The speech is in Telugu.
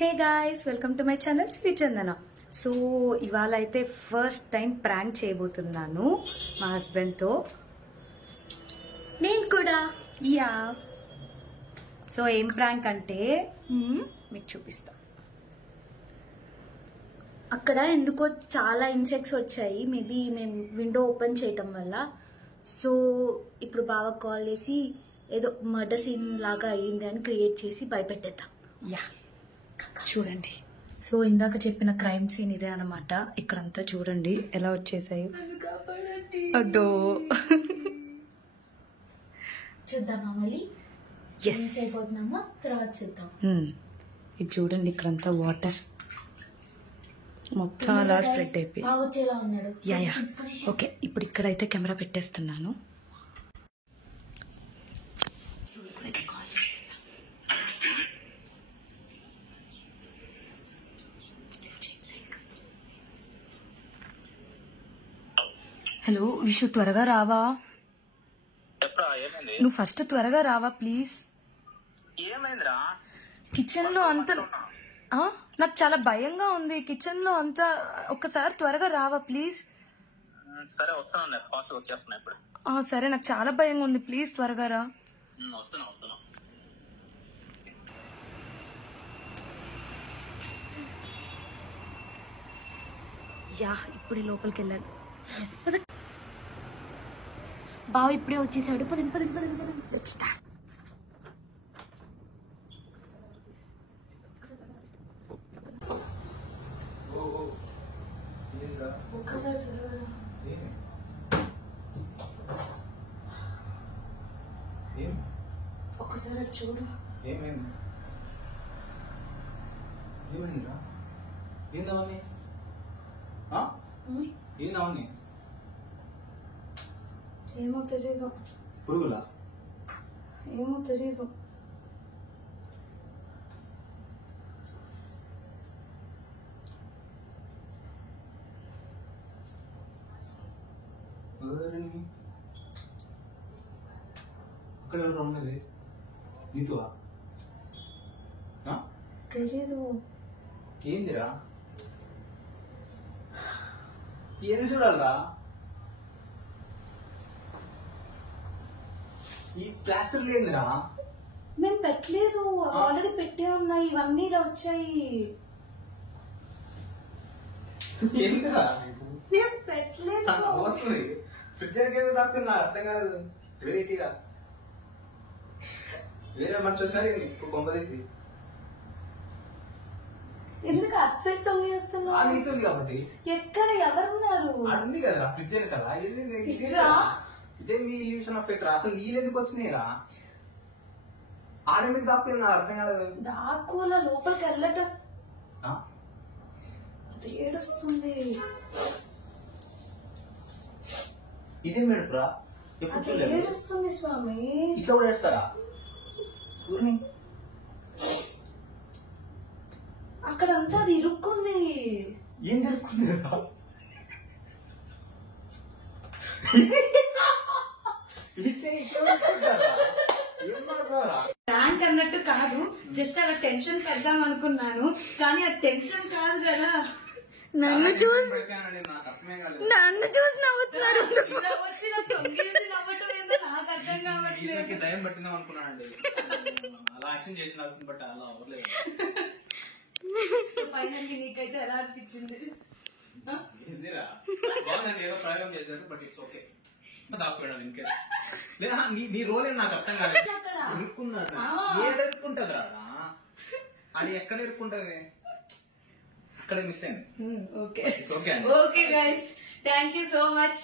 Hey guys, welcome to my channel Shri Chandana. So ఇవాళ అయితే ఫస్ట్ టైం ప్రాంక్ చేయబోతున్నాను మా హస్బెండ్తో. నేను కూడా. యా. సో ఏం ప్రాంక్ అంటే మీకు చూపిస్తా. అక్కడ ఎందుకో చాలా ఇన్సెక్ట్స్ వచ్చాయి, మేబీ మేము విండో ఓపెన్ చేయటం వల్ల. సో ఇప్పుడు బాగా కాల్ చేసి ఏదో మర్డర్ సీన్ లాగా అయ్యింది అని క్రియేట్ చేసి భయపెట్టేద్దాం. యా, చూడండి. సో ఇందాక చెప్పిన క్రైమ్ సీన్ ఇదే అనమాట. ఇక్కడంతా చూడండి ఎలా వచ్చేసాయో. అదో చూద్దామా మళ్ళీ ఎస్ అయిపోతున్నామా తర్వాత చూద్దాం. ఇది చూడండి, ఇక్కడంతా వాటర్ మొత్తం అలా స్ప్రెడ్ అయిపోయి. వచ్చేలా ఉన్నాడు. యా యా ఓకే, ఇప్పుడు ఇక్కడైతే కెమెరా పెట్టేస్తున్నాను. హలో విషు, త్వరగా రావా? నువ్వు ఫస్ట్ త్వరగా రావా ప్లీజ్. ఏమైందిరా? కిచెన్ లో అంత నాకు చాలా భయంగా ఉంది. కిచెన్ లో అంతా ఒక్కసారి త్వరగా రావా ప్లీజ్. సరే వస్తాను, ఫాస్ట్ వచ్చేస్తున్నా ఇప్పుడు. సరే, నాకు చాలా భయంగా ఉంది, ప్లీజ్ త్వరగా రా. వస్తున్నా. యా, ఇప్పుడు లోపలికి వెళ్ళాలి. బావ ఇప్పుడే వచ్చేసాడు. పదండి పదండి పదండి పదండి. Let's start. ఒక్కసారి చూడు. ఏమైందిరా? ఏందవన్నీ? ఏందవన్నీ? ఏమో తెలీదు. పురుగులా? ఏమో తెలీదు. అక్కడ ఎవరు ఉన్నది? నీతువా? తెలీదు. ఏందిరా? ఏది చూడాలరా? ఈ ప్లాస్టర్ లేదురా. మేము పెట్టలేదు, ఆల్రెడీ పెట్టే ఉన్నాయి. ఇవన్నీ ఇలా వచ్చాయి. ఏందిరా? మేము పెట్టలేదు. వస్తుంది ఫ్రిడ్జ్ దాక్కున్నా అర్థం కాలేదు. వెరైటీగా వేరే మంచి వచ్చినారు కొంపదీసి. ఎందుకు అచ్చడి తొంగి వస్తున్నావు? నీతుంది కాబట్టి. ఎక్కడ ఎవరున్నారు? ఉంది కదా ఫ్రిడ్జ్ కదా. ఇదే మీ ఇల్యూషన్ ఆఫ్ ఎక్కడ. అసలు నీళ్ళు ఎందుకు వచ్చినాయిరా? ఆడెందుకు దాక్కున్నా అర్థం కాలేదు. దాక్కుల లోపలికి వెళ్ళటం ఏడుస్తుంది. ఇదే మేడరా? ఎప్పుడు చూడలేదు. ఏడుస్తుంది స్వామి. ఇట్లా కూడా వేస్తారా? అక్కడంతా అది ఇరుక్కుంది. ఏం జరుపుకుంది? ప్రాంక్ అన్నట్టు కాదు, జస్ట్ అలా టెన్షన్ పెడదాం అనుకున్నాను, కానీ ఆ టెన్షన్ కాదు కదా. నన్ను చూసి నవ్వుతున్నారు. ఇలా వచ్చిన తొంగిసి నవ్వటం ఏందో నాకు అర్థం కావట్లేదు. దయం పట్టిందాం అనుకున్నానండి. అలా యాక్షన్ చేసిన బట్ అలా అవ్వలేదు. సో ఫైనల్లీ నీకైతే ఎలా అనిపించింది? బాగుందండి, ఏదో ప్రయోగం చేశారు బట్ ఇట్స్ ఓకే. దాక్కుపోయాడు ఇంకే. లేదా నీ రోల్ ఏం నాకు అర్థం కాలేదు. ఇరుక్కున్నాడు. ఏడు ఇరుక్కుంటది రాడా? అది ఎక్కడ ఇరుక్కుంటది? అక్కడే మిస్ అయింది. Okay it's okay. Okay guys, thank you so much.